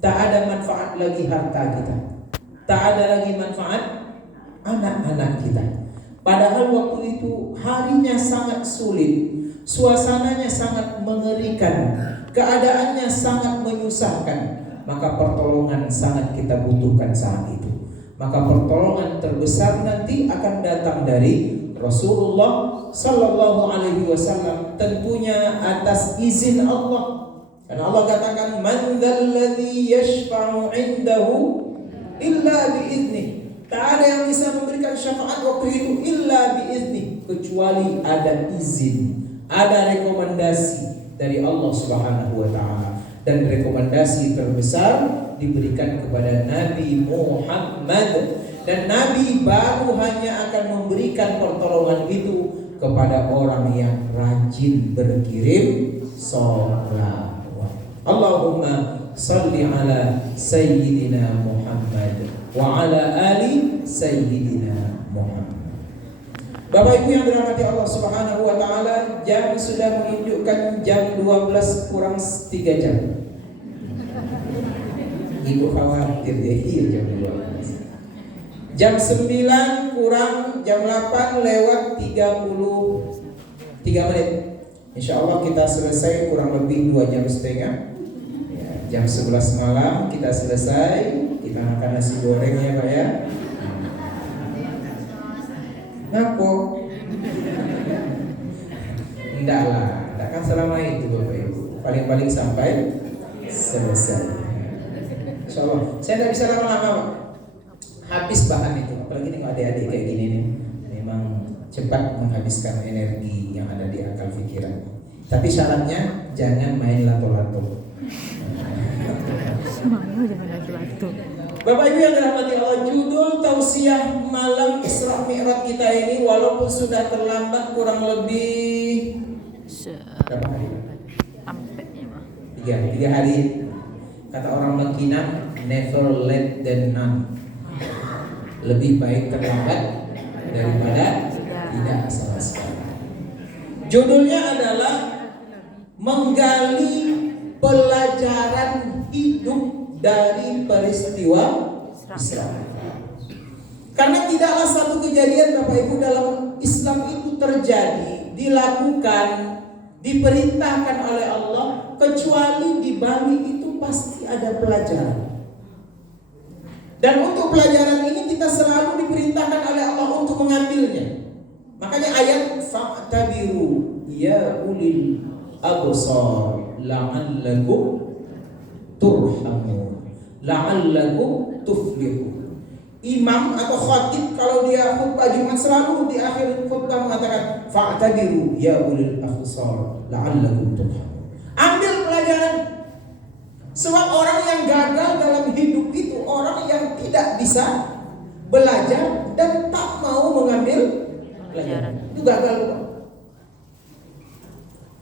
Tak ada manfaat lagi harta kita, tak ada lagi manfaat anak-anak kita. Padahal waktu itu harinya sangat sulit, suasananya sangat mengerikan, keadaannya sangat menyusahkan. Maka pertolongan sangat kita butuhkan saat itu. Maka pertolongan terbesar nanti akan datang dari Rasulullah Sallallahu Alaihi Wasallam, tentunya atas izin Allah. Karena Allah katakan, man dzalladzi yashfa'u 'indahu illa bi'idznih. Tak ada yang bisa memberikan syafaat waktu itu illa bi'idznih, kecuali ada izin, ada rekomendasi dari Allah Subhanahu wa taala. Dan rekomendasi terbesar diberikan kepada Nabi Muhammad, dan Nabi baru hanya akan memberikan pertolongan itu kepada orang yang rajin berkirim sholawat. Allahumma salli ala Sayyidina Muhammad wa ala ali Sayyidina Muhammad. Bapak Ibu yang dirahmati Allah Subhanahu wa taala, jam sudah menunjukkan jam 12 kurang 3 jam. Ibu khawatir deh jam 12. Jam 9 kurang jam 8 lewat 33 menit. Insya Allah kita selesai kurang lebih 2 jam setengah. Jam 11 malam kita selesai. Kita makan nasi goreng ya Pak ya. Ngapo? Enggak lah, enggak kan selama itu Bapak Ibu. Paling-paling sampai selesai. Insya Allah. Saya tidak bisa lama-lama Pak. Habis bahan itu. Apalagi nih adik-adik kayak gini nih, memang cepat menghabiskan energi yang ada di akal pikiran. Tapi syaratnya jangan main lato-lato. Bapak Ibu yang dirahmati Allah, judul tausiah malam Isra Mi'raj kita ini walaupun sudah terlambat kurang lebih berapa hari? Tiga hari. Kata orang Mekina, never late than none. Lebih baik terlambat daripada tidak sama sekali. Judulnya adalah menggali pelajaran hidup dari peristiwa Isra. Karena tidaklah satu kejadian Bapak Ibu dalam Islam itu terjadi, dilakukan, diperintahkan oleh Allah, kecuali di balik itu pasti ada pelajaran. Dan untuk pelajaran ini kita selalu diperintahkan oleh Allah untuk mengambilnya. Makanya ayat fa'tabiru ya ulil absar la'allakum turhamun la'allakum tuflihun. Imam atau khatib kalau dia khutbah Jumat selalu di akhir khutbah mengatakan fa'tabiru ya ulil absar la'allakum turhamun. Ambil pelajaran. Sebab orang yang gagal dalam hidup itu orang yang tidak bisa belajar dan tak mau mengambil pelajaran. Itu gagal.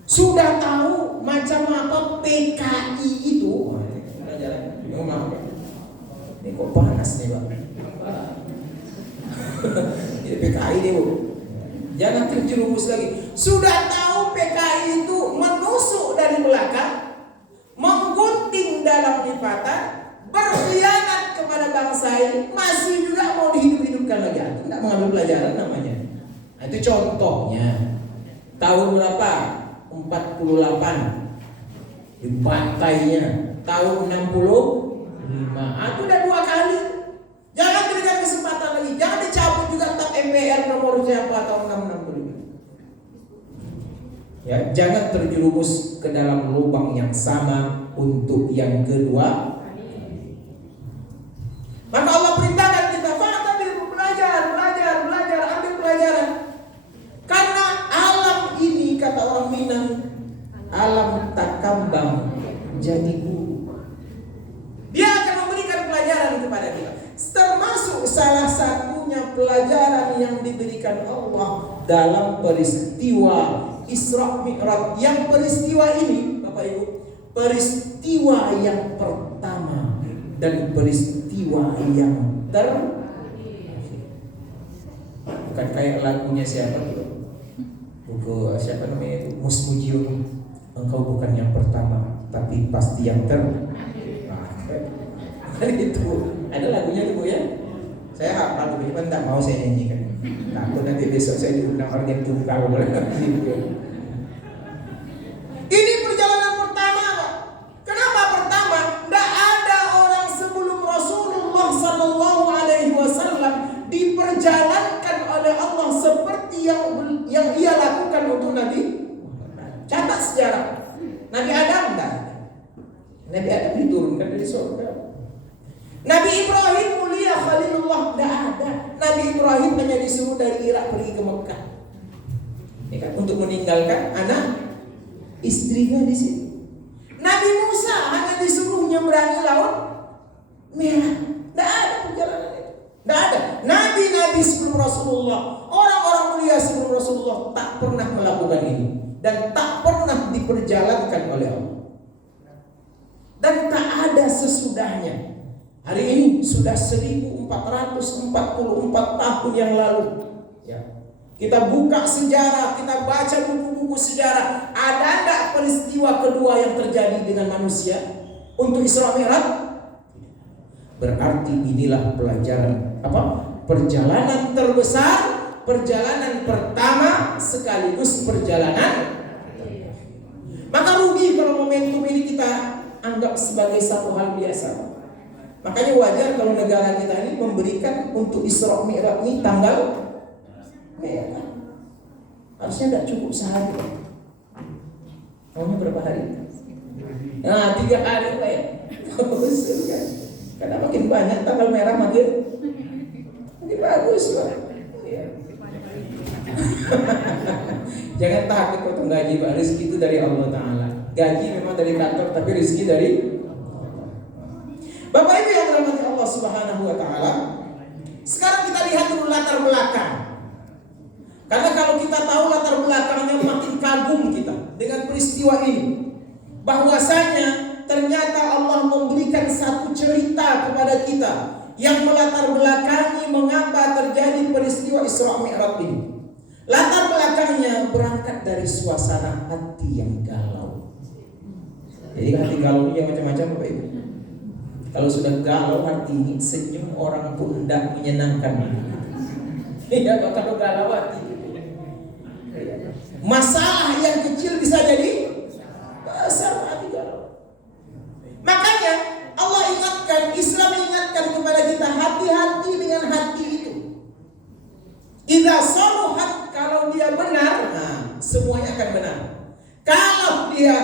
Sudah tahu macam apa PKI itu. Pelajaran. Ini kok panas nih Pak. Jadi PKI nih Bu. Jangan terjerumus lagi. Sudah tahu PKI itu menusuk dari belakang, menggunting dalam lipatan, berkhianat kepada bangsa ini, masih juga mau dihidup-hidupkan lagi. Tidak mengambil pelajaran namanya. Nah, itu contohnya. Tahun berapa? 48 dibantainya. Tahun 65 itu udah 2 kali. Jangan berikan kesempatan lagi. Jangan dicabut juga tap MPR nomor siapa tahun 665. Ya, jangan terjerumus ke dalam lubang yang sama untuk yang kedua. Maka Allah perintahkan kita belajar, ambil pelajaran. Karena alam ini kata orang Minang, alam tak kambang jadi guru. Dia akan memberikan pelajaran kepada kita. Termasuk salah satunya pelajaran yang diberikan Allah dalam peristiwa Isra Mi'raj. Yang peristiwa ini Bapak Ibu, peristiwa yang pertama dan peristiwa yang bukan kayak lagunya siapa tuh? Buku siapa namanya itu? Mus Mujiono. Engkau bukan yang pertama, tapi pasti yang terakhir. Kan itu ada lagunya tuh Bu ya. Saya hafal tapi tidak mau saya nyanyikan. Takut nanti besok saya diundang organ tunggal. Ini perjalanan pertama, Pak. Kenapa pertama? Tidak ada orang sebelum Rasulullah Sallallahu Alaihi Wasallam diperjalankan oleh Allah seperti yang ia lakukan untuk Nabi. Catat sejarah. Nabi Adam tidak. Nabi Adam diturunkan dari surga. Nabi Ibrahim mulia Khalilullah tidak ada. Nabi Ibrahim hanya disuruh dari Irak pergi ke Mekah. Ya kan? Untuk meninggalkan anak istrinya di sini. Nabi Musa hanya disuruh menyeberangi laut merah. Tidak ada perjalanan itu. Tidak ada. Nabi-nabi sebelum Rasulullah, orang-orang mulia sebelum Rasulullah tak pernah melakukan ini dan tak pernah diperjalankan oleh Allah. Dan tak ada sesudahnya. Hari ini sudah 1444 tahun yang lalu. Ya. Kita buka sejarah, kita baca buku-buku sejarah. Ada enggak peristiwa kedua yang terjadi dengan manusia untuk Isra Mi'raj? Berarti inilah pelajaran apa? Perjalanan terbesar, perjalanan pertama sekaligus perjalanan. Maka rugi kalau momentum ini kita anggap sebagai satu hal biasa. Makanya wajar kalau negara kita ini memberikan untuk Isra Mi'raj ini tanggal merah. Harusnya tidak cukup sehari. Maunya berapa hari? Nah, 3 hari Pak ya. Karena makin banyak tanggal merah makin bagus Pak. Jangan takut potong gaji Pak. Rezeki itu dari Allah Ta'ala. Gaji memang dari kantor, tapi rezeki dari Bapak Ibu yang dirahmati Allah Subhanahu wa Ta'ala. Sekarang kita lihat dulu latar belakang. Karena kalau kita tahu latar belakangnya, makin kagum kita dengan peristiwa ini. Bahwasanya ternyata Allah memberikan satu cerita kepada kita yang melatar belakangi mengapa terjadi peristiwa Isra Mi'raj ini. Latar belakangnya berangkat dari suasana hati yang galau. Jadi hati galau ini macam-macam Bapak Ibu. Kalau sudah galau hati ini, senyum orang pun tidak menyenangkan. Iya, kalau galau hati. Masalah yang kecil bisa jadi besar hati galau. Makanya Allah ingatkan, Islam ingatkan kepada kita, hati-hati dengan hati itu. Idza saluhat, kalau dia benar, nah, semuanya akan benar. Kalau dia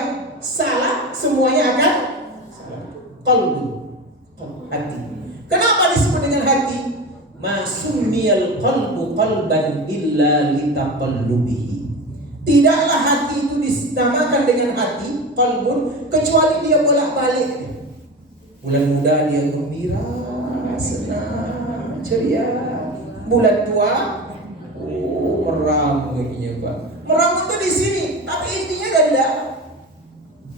salah, semuanya akan salah. Qalbi, hati. Kenapa disebut dengan hati? Masumiyal qalbu qalban illa litaqallubihi. Tidaklah hati itu disamakan dengan hati, qalbun, kecuali dia bolak-balik. Bulan muda dia gembira, senang, ceria. Bulan tua, meram begini Pak. Meram itu di sini, tapi intinya dari dalam.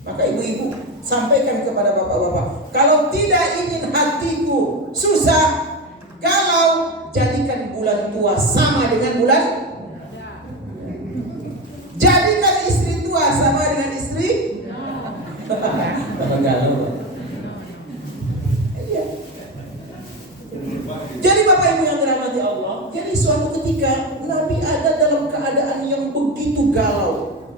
Maka ibu-ibu sampaikan kepada bapak-bapak, kalau tidak ingin hatiku susah, galau, jadikan bulan tua sama dengan bulan. Jadikan istri tua sama dengan istri. Bapak galau. Iya. Jadi Bapak Ibu yang dirahmati Allah, jadi suatu ketika Nabi ada dalam keadaan yang begitu galau.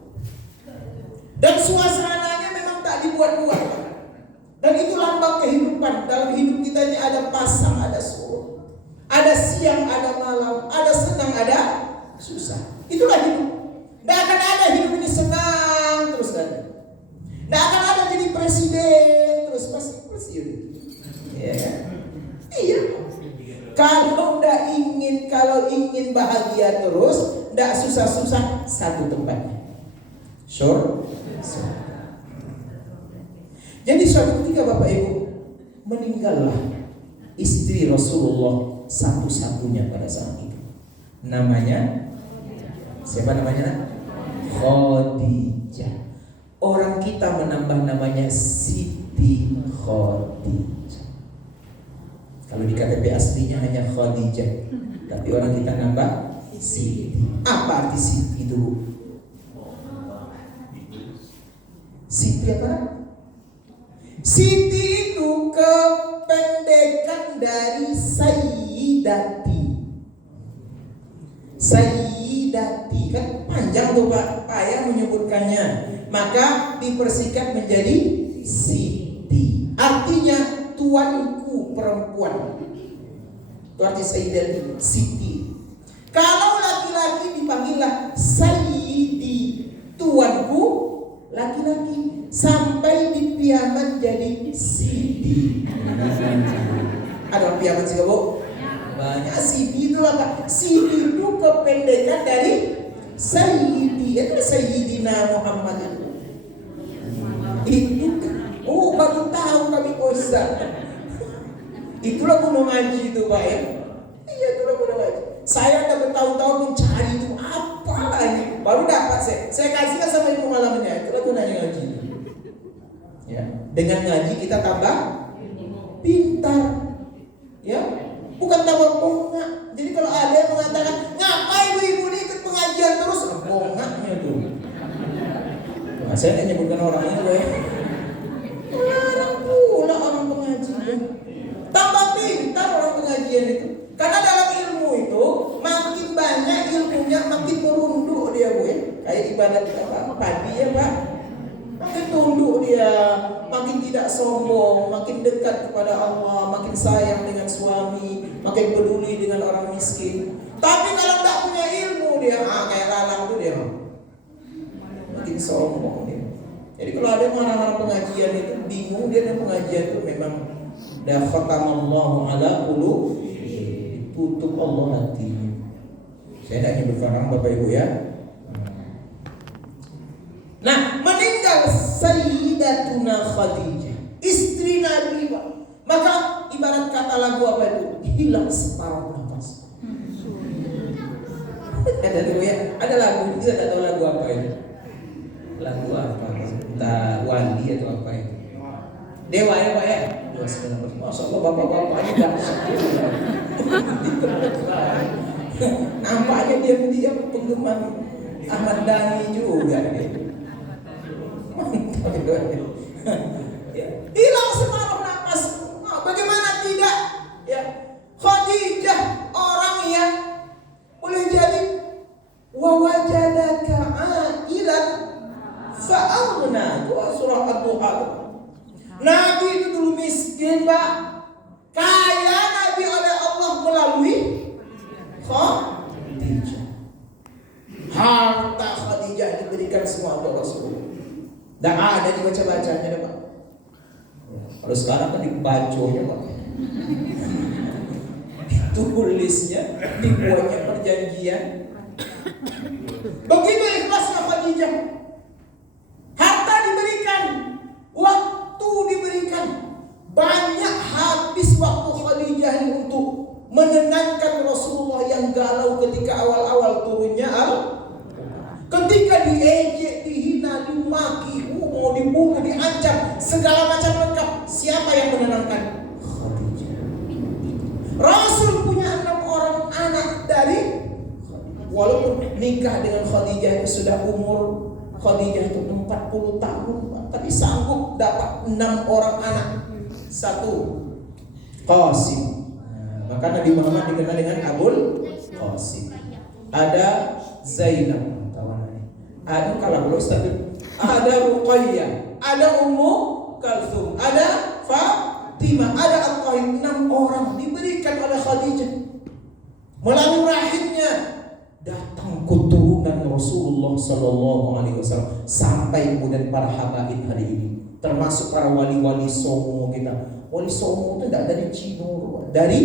Dan suasananya memang tak dibuat-buat. Dan itu lambang kehidupan. Dalam hidup kita ini ada pasang, ada surut. Ada siang, ada malam, ada senang, ada susah. Itulah hidup. Tidak akan ada hidup ini senang terus kan. Tidak akan ada jadi presiden terus pasti presiden. Iya. Iya. Kalau ingin bahagia terus, tidak susah-susah, satu tempatnya. Sure. Jadi suatu ketika Bapak Ibu, meninggallah istri Rasulullah satu-satunya pada saat itu. Namanya siapa namanya? Khadijah. Orang kita menambah namanya Siti Khadijah. Kalau di KTP aslinya hanya Khadijah, tapi orang kita nambah Siti. Apa arti Siti itu? Siti apa? Siti itu kepengen dari sayyidati. Sayyidati kan panjang tuh Pak Ayah menyebutkannya, maka dipersingkat menjadi Siti. Artinya tuanku perempuan. Itu arti sayyidati, Siti. Kalau laki-laki dipanggillah sayyidi, tuanku laki-laki, sampai di piaman jadi Sidi. Ada piaman sih Bu? Banyak. Sidi itulah Pak. Sidi itu kependekan dari Sayyidi. Itu Sayyidina Muhammad itu. Oh, baru tahu kami Ustaz. Itulah gunung ngaji itu Pak ya. Iya, itulah gunung ngaji. Saya udah bertahun-tahun mencari itu apa lagi. Baru dapat saya kasihkan sama ibu malamnya. Itulah gunanya ngaji. Ya, dengan ngaji kita tambah pintar. Ya, bukan tambah bongak. Jadi kalau ada yang mengatakan, ngapain ibu ini ikut pengajian terus? Bongaknya tuh. Nah, saya nggak nyebutkan orangnya loh ya. Larang pula orang pengajian. Tambah pintar orang pengajian itu. Karena dalam ilmu itu makin banyak ilmunya makin merunduk dia Bu ya. Kayak ibadat kita Pak, padi ya Pak. Makin tunduk dia, makin tidak sombong, makin dekat kepada Allah, makin sayang dengan suami, makin peduli dengan orang miskin. Tapi kalau tidak punya ilmu dia, kayak lalang tuh dia, makin sombong dia. Jadi kalau ada orang-orang pengajian itu bingung dia dengan pengajian itu memang dah khatamallahu ala qulub, tutup Allah hatinya. Saya tidak nyebut orang Bapak Ibu ya. Nah, meninggal Sayyidatuna Khadijah, istri Nabi Pak. Maka ibarat kata lagu apa itu? Hilang separuh nafas. Ada dulu ya, ada lagu, saya tidak tahu lagu apa itu. Lagu apa? Entah Wali atau apa itu. Dewa ya Pak ya? Masya Allah bapak-bapak ini nampaknya dia penggemar Ahmad Dhani juga. Hilang separuh nafas. Bagaimana tidak? Ya, Khadijah orang yang boleh jadi wawajadaka ailan fa'aghna. Itu surah Ad-Duha. Nabi itu dulu miskin Pak, kaya Nabi oleh Allah melalui Khadijah. Harta Khadijah diberikan semua untuk Rasulullah. Tidak ada dibaca-bacanya Pak. Kalau sekarang kan dibaconya Pak. Ditulisnya, dibuatnya perjanjian. Begitu ikhlasnya Khadijah. Harta diberikan, waktu diberikan. Banyak habis waktu Khadijah ini untuk menenangkan Rasulullah yang galau ketika awal-awal turunnya ketika diejek, dihina, dimaki, mau dibunuh, diancam, segala macam lengkap. Siapa yang menenangkan? Khadijah. Rasul punya 6 orang anak dari Khadijah. Walaupun nikah dengan Khadijah itu sudah umur Khadijah itu 40 tahun, tapi sanggup dapat 6 orang anak. 1 Qasim. Maka Nabi Muhammad dikenal dengan Abul Qasim. Ada Zainab. Ada kalau belum stabil. Ada Ruqayyah, ada Ummu Kalthum, ada Fatimah, ada Al-Qahir. 6 orang diberikan oleh Khadijah. Melalui rahimnya datang keturunan Rasulullah Sallallahu Alaihi Wasallam sampai kemudian para habaib hari ini, termasuk para wali-wali Songo kita. Wali Songo itu tidak dari Cina, dari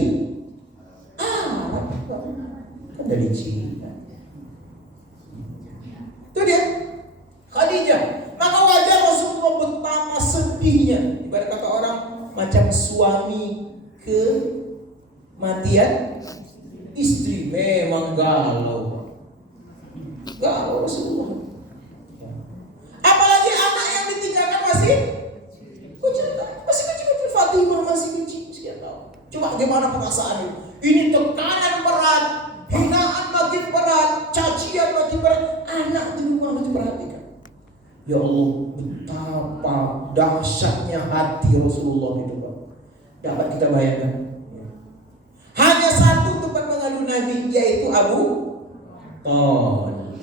Arab, kan dari Cina. Itu dia Khadijah. Maka wajar Rasulullah betapa sedihnya. Ibarat kata orang macam suami kematian istri, memang galau. Galau Rasulullah. Apalagi anak yang ditinggalkan masih kecil, Fatimah masih kecil sekian tahun. Coba gimana perasaan itu? Ini tekanan berat, hinaan makin berat, cacian makin berat. Anak di rumah masih perhatikan. Ya Allah, betapa dahsyatnya hati Rasulullah itu Pak. Dapat kita bayangkan. Nabi, yaitu Abu Thalib.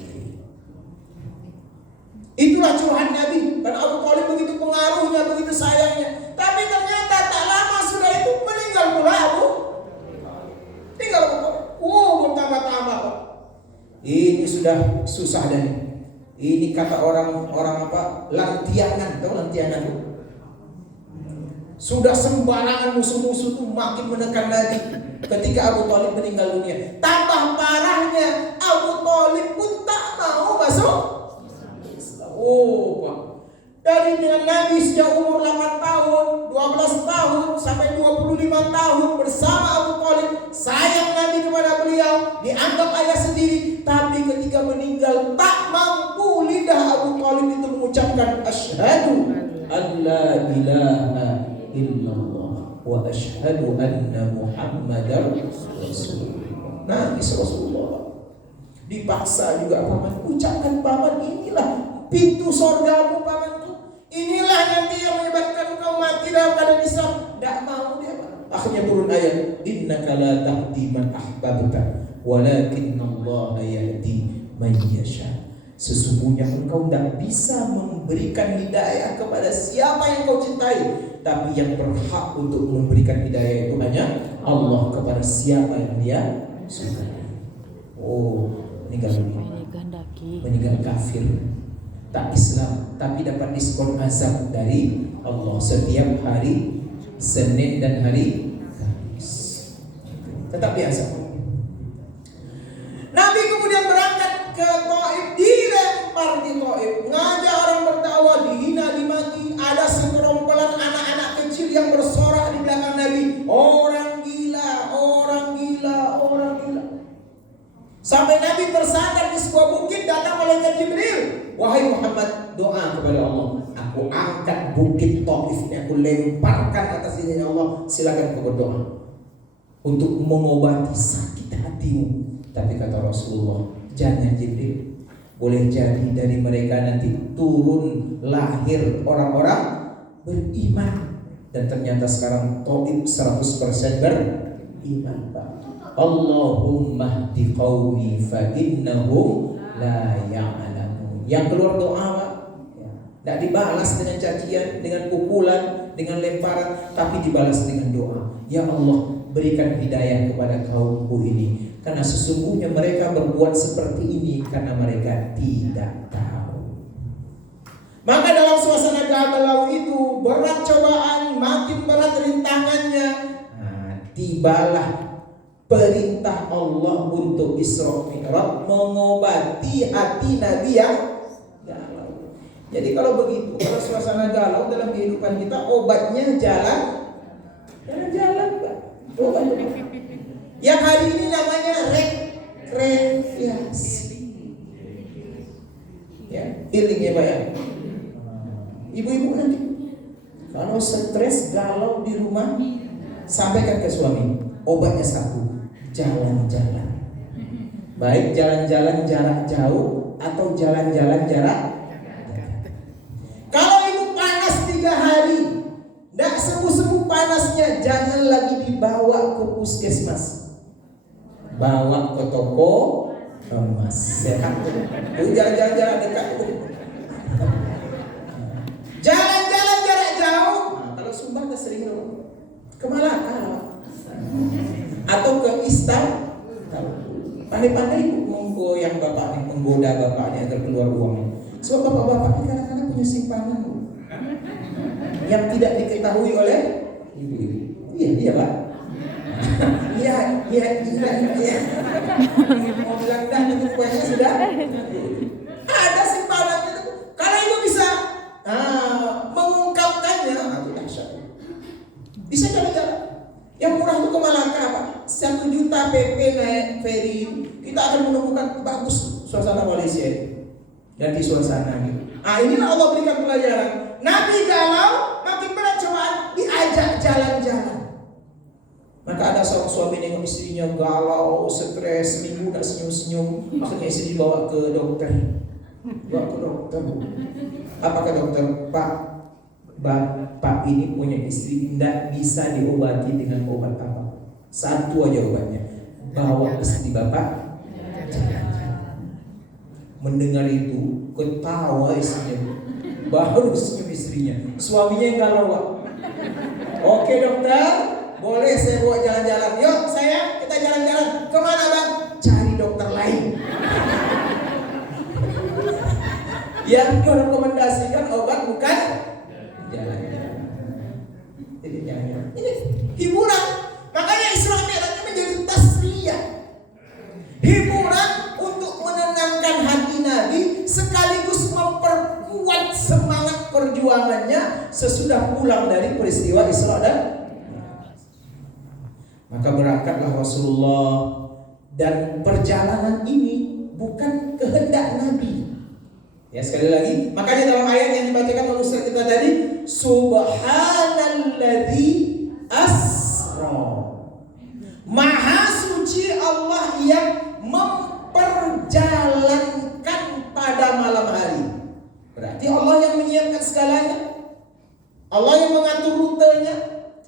Itulah curahan Nabi. Karena Abu Thalib begitu pengaruhnya, begitu sayangnya. Tapi ternyata tak lama sudah itu meninggal pula Abu Thalib. Bertambah-tambah Pak. Ini sudah susah dan ini kata orang apa? Lantianan, tahu lantianan itu? Sudah sembarangan musuh-musuh itu makin menekan Nabi ketika Abu Thalib meninggal dunia. Tambah parahnya, Abu Thalib pun tak mau masuk Islam. Pak. Dari dengan Nabi sejak umur 8 tahun, 12 tahun sampai 25 tahun bersama Abu Thalib, sayang Nabi kepada beliau, dianggap ayah sendiri. Tapi ketika meninggal tak mampu lidah Abu Thalib itu mengucapkan asyhadu an la ilaha illallah wa asyhadu anna Muhammadar Rasulullah. Nangis Rasulullah. Dipaksa juga paman, ucapkan paman, inilah pintu surgamu paman. Inilah nanti yang menyebabkan kau mati dalam keadaan Islam. Tidak mau dia. Akhirnya turun ayat, innaka la tahdi man ahbabta walakinnallaha yahdi man yasha. Sesungguhnya engkau tidak bisa memberikan hidayah kepada siapa yang kau cintai, tapi yang berhak untuk memberikan hidayah itu hanya Allah kepada siapa yang dia sukai. Meninggal kafir, tak Islam, tapi dapat diskon azab dari Allah setiap hari Senin dan hari Kamis. Tetap biasa. Nabi kemudian berangkat ke Taif, dilempar di Taif, ngajak orang berdakwah, dihina, dimaki. Ada segerombolan anak-anak kecil yang bersorak di belakang Nabi, orang gila, orang gila, orang gila. Sampai Nabi tersandar di sebuah bukit, datang malaikat Jibril. Wahai Muhammad, doa kepada Allah. Aku angkat bukit Taif ini, aku lemparkan atas ini Allah. Silakan kau berdoa untuk mengobati sakit hatimu. Tapi kata Rasulullah, jangan Jibril. Boleh jadi dari mereka nanti turun lahir orang-orang beriman. Dan ternyata sekarang Taif 100% beriman. Allahumma hdi qaumi fa innahum la ya'lamun. Yang keluar doa Pak, tidak dibalas dengan cacian, dengan pukulan, dengan lemparan, tapi dibalas dengan doa. Ya Allah, berikan hidayah kepada kaumku ini, karena sesungguhnya mereka berbuat seperti ini karena mereka tidak tahu. Maka dalam suasana galau itu, berat cobaan, makin berat rintangannya, tibalah perintah Allah untuk Isra Mi'raj, mengobati hati Nabi yang galau. Jadi kalau begitu, kalau suasana galau dalam kehidupan kita, obatnya jalan Pak. Obatnya. Yang hari ini namanya rekreasi. Ya, healing ya Pak ya. Ibu-ibu nanti kalau stres, galau di rumah, sampaikan ke suami, obatnya satu, jalan-jalan. Baik jalan-jalan jarak jauh atau jalan-jalan jarak. Kalau ibu panas 3 hari, tidak sembuh-sembuh panasnya, jangan lagi dibawa ke puskesmas, bawa ke toko emas. Sehat tuh. Jalan-jalan dekat tuh. Jalan-jalan jarak jauh. Kalau Sumbar udah sering loh. Ke Malaka atau ke Istan. Pandai-pandai menggoyang bapaknya, menggoda bapaknya agar keluar uangnya. Sebab bapak-bapak ini kadang-kadang punya simpanan yang tidak diketahui oleh ibu-ibu. Iya Pak. Iya. Mau bilang dah itu kuenya sudah. Ada simpanannya itu. Kalau ibu bisa mengungkapkannya, itu dahsyat. Bisa jalan-jalan. Yang murah itu ke Malaka Pak. 1 juta PP naik ferry, kita akan menemukan bagus suasana Malaysia. Ganti suasana gitu. Inilah Allah berikan pelajaran. Nabi galau, makin berat cobaan, diajak jalan-jalan. Maka ada seorang suami nengok istrinya galau, stres, seminggu tak senyum-senyum. Akhirnya istri dibawa ke dokter. Apa kata dokter? Bapak ini punya istri tidak bisa diobati dengan obat apa. Satu aja obatnya, bawa istri bapak jalan-jalan. Mendengar itu ketawa istrinya, baru senyum istrinya. Suaminya yang galau. Oke dokter, boleh saya bawa jalan-jalan. Yuk sayang, kita jalan-jalan. Kemana bang? Cari dokter lain yang merekomendasikan obat bukan jalan-jalan. Ini hiburan. Makanya Isra Mi'raj menjadi tasliyah, hiburan untuk menenangkan hati Nabi sekaligus memperkuat semangat perjuangannya sesudah pulang dari peristiwa Isra dan maka berangkatlah Rasulullah, dan perjalanan ini bukan kehendak Nabi. Ya sekali lagi, makanya dalam ayat yang dibacakan oleh Ustaz kita tadi, Subhanalladzi asra. Maha suci Allah yang memperjalankan pada malam hari. Berarti Allah yang menyiapkan segalanya. Allah yang mengatur rutenya,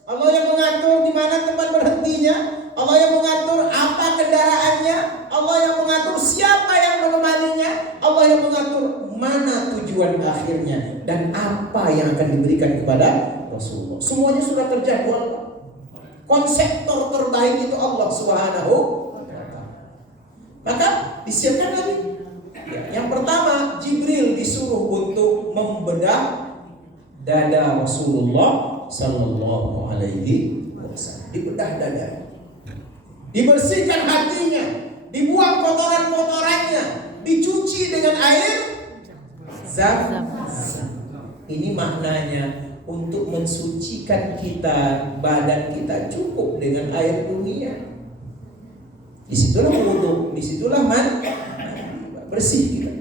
Allah yang mengatur di mana tempat berhentinya, Allah yang mengatur apa kendaraannya, Allah yang mengatur siapa yang menemaninya, Allah yang mengatur mana tujuan akhirnya dan apa yang akan diberikan kepada Rasulullah. Semuanya sudah terjadwal. Konseptor terbaik itu Allah Subhanahu wa ta'ala. Maka disiapkan lagi. Yang pertama, Jibril disuruh untuk membedah dada Rasulullah sallallahu alaihi wasallam. Dibedah dada, dibersihkan hatinya, dibuang kotoran-kotorannya, dicuci dengan air zam-zam. Ini maknanya untuk mensucikan kita, badan kita cukup dengan air dunia. Disitulah wudhu, disitulah bersih kita.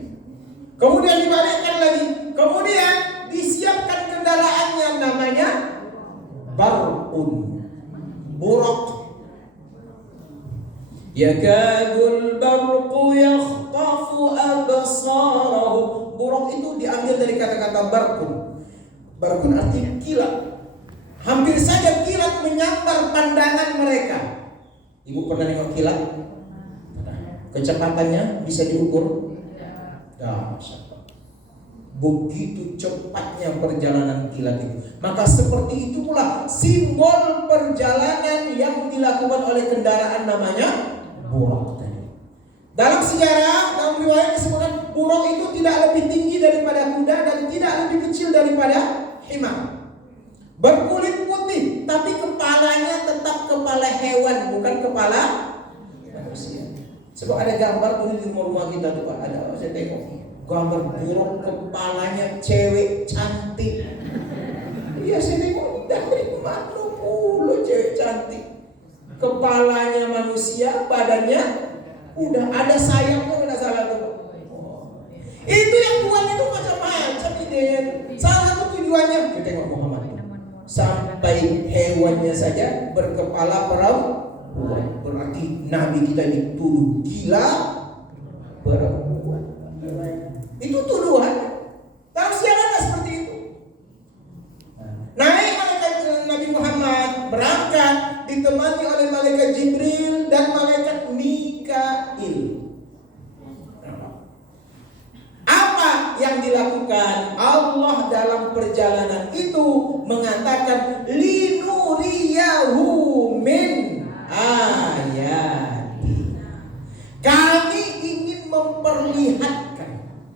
Kemudian dibalikkan lagi, kemudian disiapkan kendaraannya namanya barqun, buraq. Yakadul barqu yakhtafu absarahu. Buraq itu diambil dari kata-kata barqun. Barqun artinya kilat. Hampir saja kilat menyambar pandangan mereka. Ibu pernah nengok kilat? Kecepatannya bisa diukur? Ya, begitu cepatnya perjalanan kilat itu. Maka seperti itu pula simbol perjalanan yang dilakukan oleh kendaraan namanya buraq tadi. Dalam sejarah, dalam riwayat disebutkan buraq itu tidak lebih tinggi daripada kuda dan tidak lebih kecil daripada himar. Berkulit putih, tapi kepalanya tetap kepala hewan, bukan kepala manusia. Sebab ada gambar dulu di rumah kita tuh Pak, ada saya tengok gambar buruk kepalanya cewek cantik. Iya saya tengok dari mana pula cewek cantik. Kepalanya manusia, badannya udah ada sayapnya, nggak salah tuh. Itu yang buat itu macam-macam idenya. Salah satu tujuannya kita tengok Muhammad. Sampai hewannya saja berkepala perempuan. Berarti Nabi kita dituduh gila perempuan. Itu tuduhan. Tafsirannya seperti itu. Naik malaikat Nabi Muhammad berangkat ditemani oleh malaikat Jibril dan malaikat Mikail. Apa yang dilakukan Allah dalam perjalanan itu mengatakan linuriyahu min ayati. Kami ingin memperlihatkan.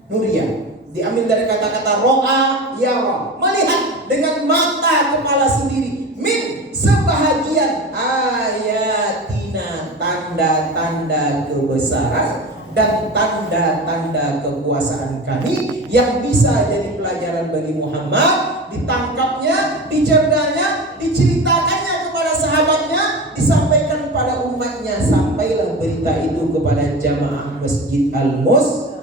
Nuriyah diambil dari kata-kata ro'a yara, melihat dengan mata kepala sendiri, min sebahagian ayatina, tanda-tanda kebesaran dan tanda-tanda kekuasaan kami yang bisa jadi pelajaran bagi Muhammad, ditangkapnya, dicerdanya, diceritakannya kepada sahabatnya, disampaikan kepada umatnya. Sampailah berita itu kepada jamaah Masjid Al-Mus.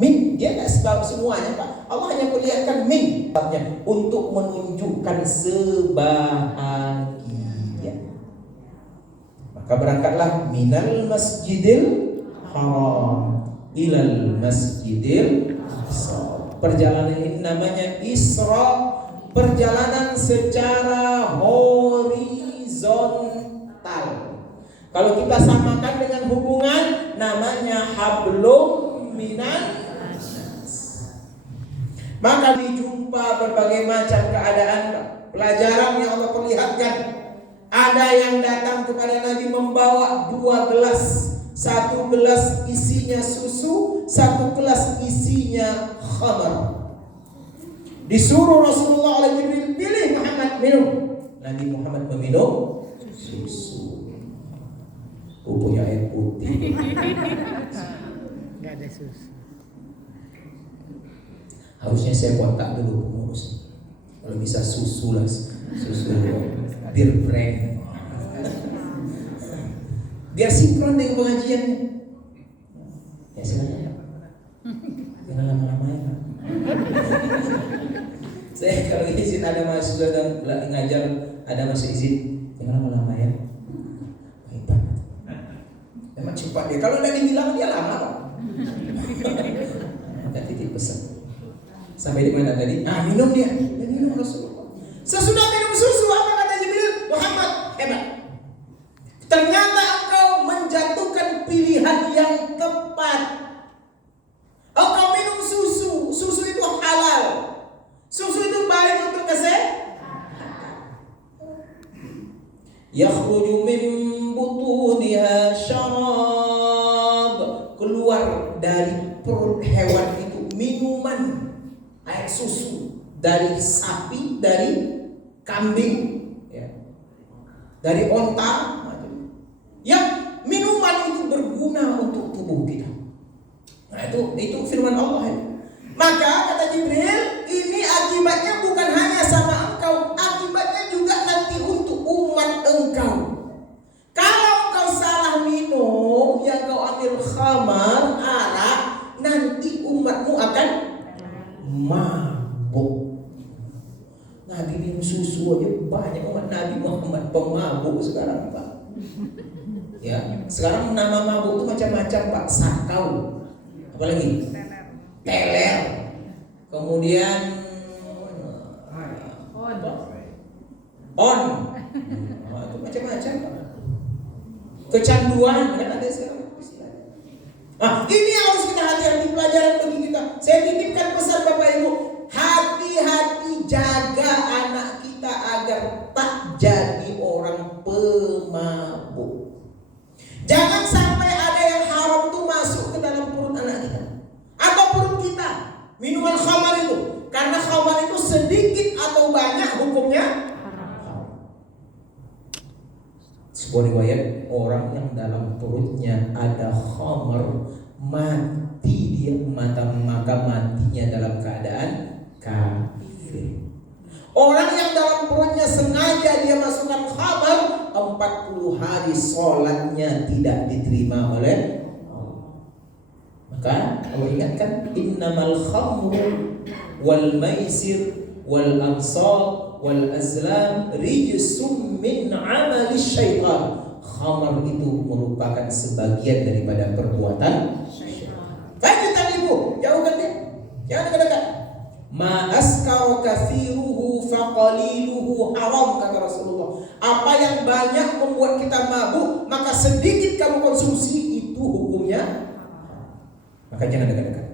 Min, dia tidak sebab semuanya Pak. Allah hanya perlihatkan min untuk menunjukkan sebahagia. Maka berangkatlah minal masjidil haram ilal masjidil aqsa. Perjalanan ini namanya Isra, perjalanan secara horizontal. horizontal. Kalau kita samakan dengan hubungan, namanya hablum minan. Maka dijumpa berbagai macam keadaan, pelajaran yang Allah perlihatkan. Ada yang datang kepada Nabi membawa 2 gelas. 1 gelas isinya susu, 1 gelas isinya khamar. Disuruh Rasulullah oleh Jibril, pilih Muhammad minum. Nabi Muhammad meminum susu. Pupunya air putih. Gak ada susu. Harusnya saya kontak dulu pengurus. Kalau bisa susu lah, susu bir brand. Biar sinkron dengan pengajiannya. Ya silakan. Jangan lama-lama ya Pak. Saya kalau izin ada mahasiswa yang ngajar, ada masih izin, jangan lama-lama ya. Baik Pak. Memang cepat dia. Kalau udah dibilang dia lama Pak. Ada titip pesan. Sampai di mana tadi? Minum dia. Dia minum Rasulullah. Sesudah minum susu, apa kata Jibril? Muhammad, hebat. Ternyata engkau menjatuhkan pilihan yang tepat. Engkau minum susu. Susu itu halal. Susu itu baik untuk kesehatan. Yakhruju min butuniha syarab. Keluar dari perut hewan itu minuman. Air susu dari sapi, dari kambing, ya, dari onta, yang minuman itu berguna untuk tubuh kita. Nah itu firman Allah ya. Maka kata Jibril, ini akibatnya bukan hanya sama engkau, akibatnya juga nanti untuk umat engkau. Kalau engkau salah minum, yang kau ambil khamar, arak, nanti umatmu akan mabuk. Nabi minum susu aja banyak umat Nabi Muhammad pemabuk sekarang Pak. Ya, sekarang nama mabuk itu macam-macam Pak. Sakau, apalagi teler, kemudian on, itu macam-macam Pak. Kecanduan kan ada sekarang. Ini yang harus kita hati-hati, pelajaran bagi kita. Saya titipkan pesan Bapak Ibu, hati-hati jaga anak kita agar tak jadi orang pemabuk. Jangan sampai ada yang haram itu masuk ke dalam perut anak kita atau perut kita. Minuman khamar itu, karena khamar itu sedikit atau banyak hukumnya haram. Sebuah riwayat, orang yang dalam perutnya ada khamar mati dia, maka matinya dalam keadaan kafir. Orang yang dalam perutnya sengaja dia masukkan khamar, 40 hari sholatnya tidak diterima oleh Allah. Maka Allah ingatkan, innamal khamru wal maisir wal ansab wal azlam rijsum min amali syaitan. Khamar itu merupakan sebagian daripada perbuatan syaitan. Fajtanibu, jauhkan dia, jangan dekat-dekat. Ma askara kathiruhu faqaliluhu haram, kata Rasulullah. Apa yang banyak membuat kita mabuk, maka sedikit kamu konsumsi itu hukumnya. Maka jangan dekat-dekat.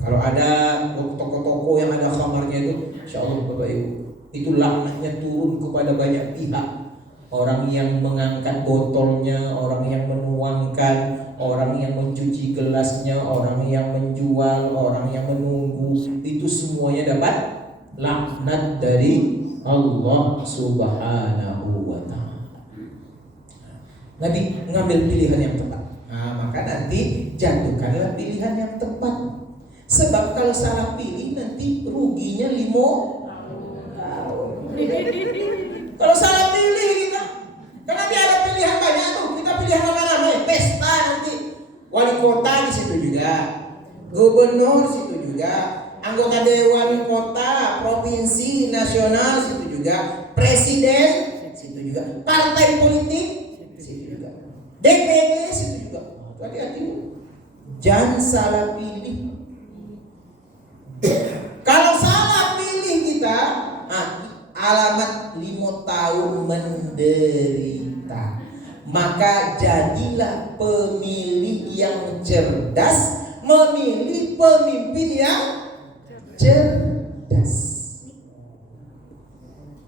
Kalau ada toko-toko yang ada khamarnya itu, insyaallah Bapak Ibu, itu laknatnya turun kepada banyak pihak. Orang yang mengangkat botolnya, orang yang menuangkan, orang yang mencuci gelasnya, orang yang menjual, orang yang menunggu, itu semuanya dapat laknat dari Allah Subhanahu wa ta'ala. Nabi mengambil pilihan yang tepat. Maka nanti jatuhkanlah pilihan yang tepat. Sebab kalau salah pilih nanti ruginya 5 tahun. Kalau salah pilih kita, kan nanti ada pilihan banyak tuh. Kita pilihan nama-nama, pesta nanti. Wali kota di situ juga, gubernur situ juga, anggota dewan kota, provinsi, nasional situ juga, presiden situ juga, partai politik situ juga, DPD situ juga. Hati-hati, jangan salah pilih. Kalau salah pilih kita, alamat 5 tahun menderita. Maka jadilah pemilih yang cerdas, memilih pemimpin yang cerdas.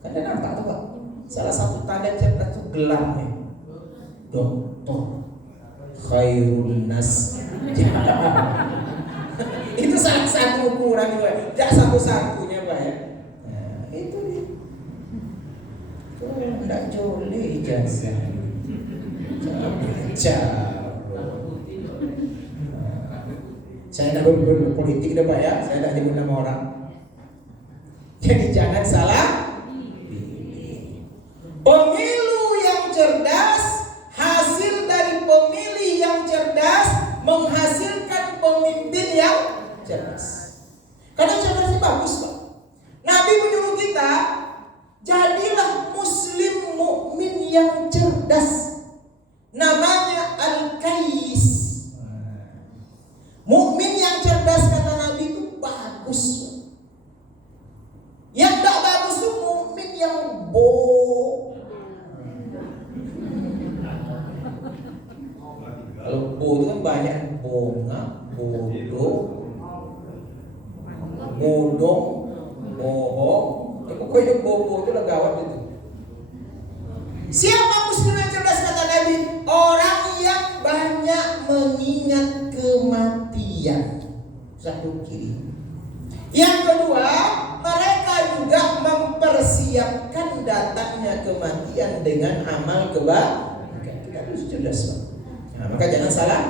Kalian nampak tuh Pak? Salah satu tanda cerdas itu gelarnya doktor khairun nas. Itu salah satu ukuran juga, tidak satu-satunya Pak ya. Nah, itu dia. Tuh tidak joleh ijazah. Saya tidak berpolitik dah Pak ya, saya tidak nyebut nama orang. Jadi jangan salah pilih. Pemilu yang cerdas, hasil dari pemilih yang cerdas menghasilkan pemimpin yang cerdas. Karena cerdas ini bagus Pak. Nabi menyuruh kita, jadilah muslim mukmin yang cerdas. Namanya al-kais. Mukmin yang cerdas kata Nabi itu bagus. Yang tak bagus itu mukmin yang Kalau itu kan banyak bonga, bodoh, bodong, bohong. Pokoknya bohong itu lah gawat itu. Siapa muslim yang cerdas kata Nabi? Orang yang banyak mengingat kematian. Satu kiri. Yang kedua, mereka juga mempersiapkan datangnya kematian dengan amal kebaikan. Kita harus cerdas Pak. Nah, maka jangan salah.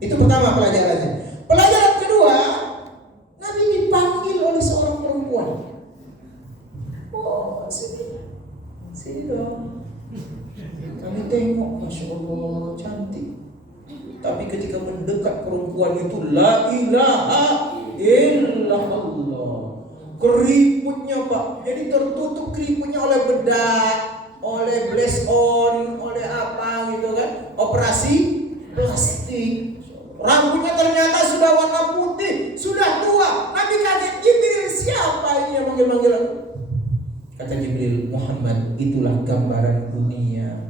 Itu pertama pelajarannya. Pelajaran kedua, Nabi dipanggil oleh seorang perempuan. Oh, sini dong. Kami tengok, Masya Allah, cantik. Tapi ketika mendekat perempuan itu, la ilaha illallah. Keriputnya Pak, jadi tertutup keriputnya oleh bedak, oleh bless on, oleh apa gitu kan, operasi plastik. Rambutnya ternyata sudah warna putih, sudah tua. Nabi kaget, Jibril, siapa ini yang manggil-manggil aku? Kata Jibril, Muhammad, itulah gambaran dunia.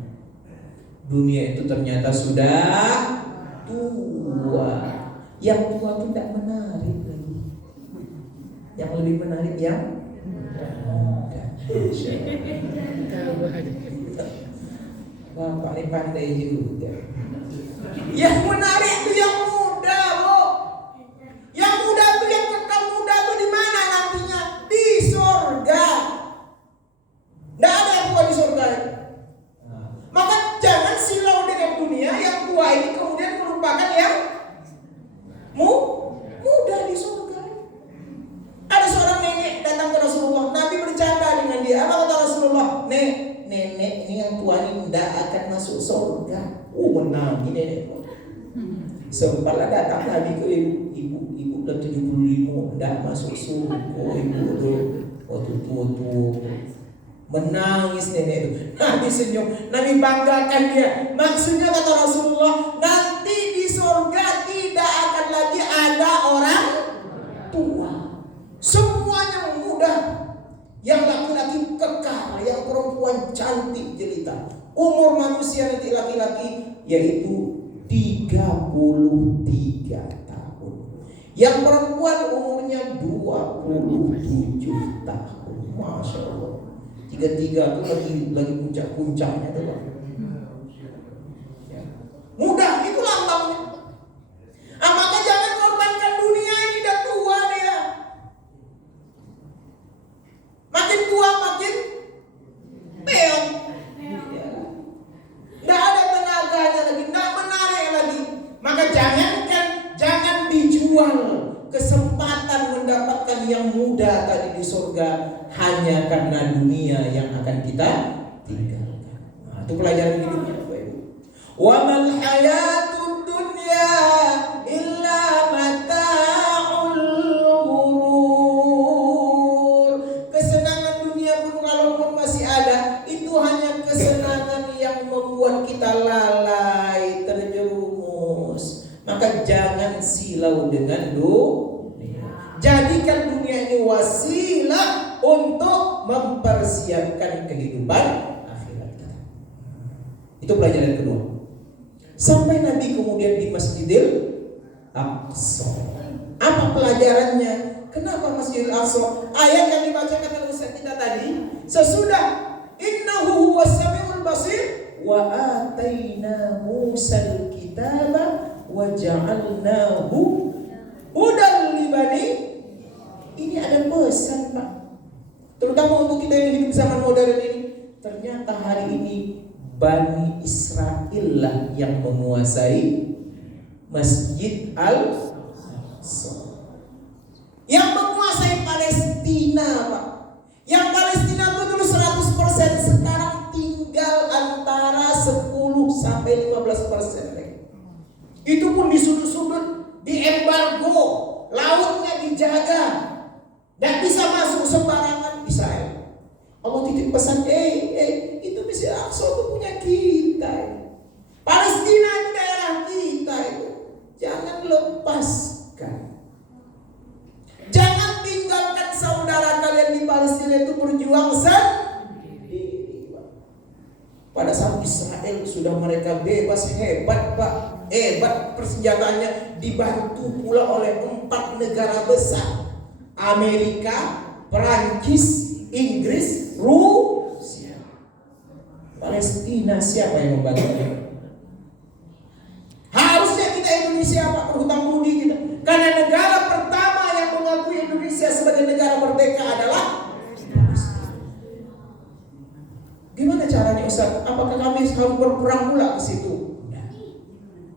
Dunia itu ternyata sudah tua. Yang tua itu tidak menarik lagi. Yang lebih menarik yang muda. Bapak ini pandai juga. Yang menarik itu yang muda, Bu. Yang muda itu, yang kekal muda itu di mana nantinya? Di surga. Tidak ada yang tua di surga. Maka jangan silau dengan dunia. Yang tua ini kemudian merupakan yang muda di surga. Ada seorang nenek datang ke Rasulullah. Nabi bercanda dengan dia. Apa kata Rasulullah? Nenek ini yang tua ini tidak akan masuk surga. Menang ini nenek. Sempatlah datang Nabi ke ibu dan 75 tidak masuk surga. Ibu tu waktu tua menangis nenek itu. Nabi senyum, Nabi banggakan dia. Maksudnya kata Rasulullah, nanti di surga tidak akan lagi ada orang tua. Semuanya muda. Yang laki-laki kekar, yang perempuan cantik jelita. Umur manusia nanti laki-laki yaitu 33 tahun. Yang perempuan umurnya 27 tahun. Masya Allah. Tiga-tiga itu lagi puncak-puncaknya tuh Pak. Mudah itu lambangnya. Maka jangan korbankan dunia ini, dah tua dia. Makin tua makin peon. Tidak ada tenaganya lagi, tidak menarik lagi. Maka jangan dijual kesempatan mendapatkan yang muda tadi di surga hanya karena dunia yang akan kita tinggalkan. Nah, itu pelajaran hidupnya Bapak Ibu. Wa mal hayatud dunya illa mata'ul ghurur. Kesenangan dunia pun kalaupun masih ada, itu hanya kesenangan yang membuat kita lalai, terjerumus. Maka jangan silau dengan dunia. Jadikan dunia ini wasilah untuk mempersiapkan kehidupan akhirat kita. Itu pelajaran kedua. Sampai Nabi kemudian di Masjidil Aqsa. Apa pelajarannya? Kenapa Masjidil Aqsa? Ayat yang dibacakan oleh Ustaz kita tadi, sesudah innahu huwas samiul basir wa ataina Musal kitaba wa ja'alnahu hudan libani. Ini ada pesan, Pak, terutama untuk kita yang hidup zaman modern ini. Ternyata hari ini Bani Israel lah yang menguasai Masjid Al-Aqsa, yang menguasai Palestina, Pak. Yang Palestina itu dulu 100%, sekarang tinggal antara 10 sampai 15% lagi. Itu pun di sudut-sudut, di embargo, lautnya dijaga, dan bisa masuk sembarangan Israel. Allah titip pesan, itu Masjid Al-Aqsa itu punya kita. Palestina itu daerah kita itu. Jangan lepaskan. Jangan tinggalkan saudara kalian di Palestina itu berjuang sendiri. Pada saat Israel sudah mereka bebas, hebat, Pak. Hebat persenjataannya, dibantu pula oleh 4 negara besar. Amerika, Perancis, Inggris, Rusia. Palestina siapa yang membantu? Harusnya kita Indonesia, Pak, berhutang budi kita. Karena negara pertama yang mengakui Indonesia sebagai negara merdeka adalah Palestina. Gimana caranya, Ustaz? Apakah kami harus berperang pula ke situ? Nah,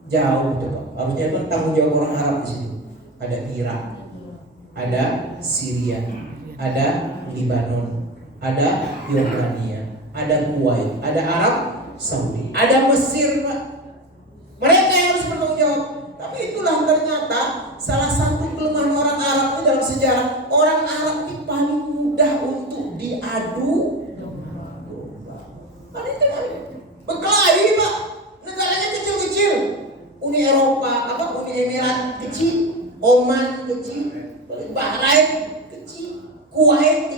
jauh itu, Pak. Harusnya itu tanggung jawab orang Arab di situ. Ada Irak, ada Syria, ada Lebanon, ada Yordania, ada Kuwait, ada Arab Saudi, ada Mesir, Pak. Mereka yang harus bertanggung jawab. Tapi itulah ternyata salah satu kelemahan orang Arab itu dalam sejarah. Orang Arab itu paling mudah untuk diadu berkelahi, Pak. Negaranya kecil-kecil. Uni Eropa, Uni Emirat kecil, Oman kecil, Bahrain kecil, Kuwait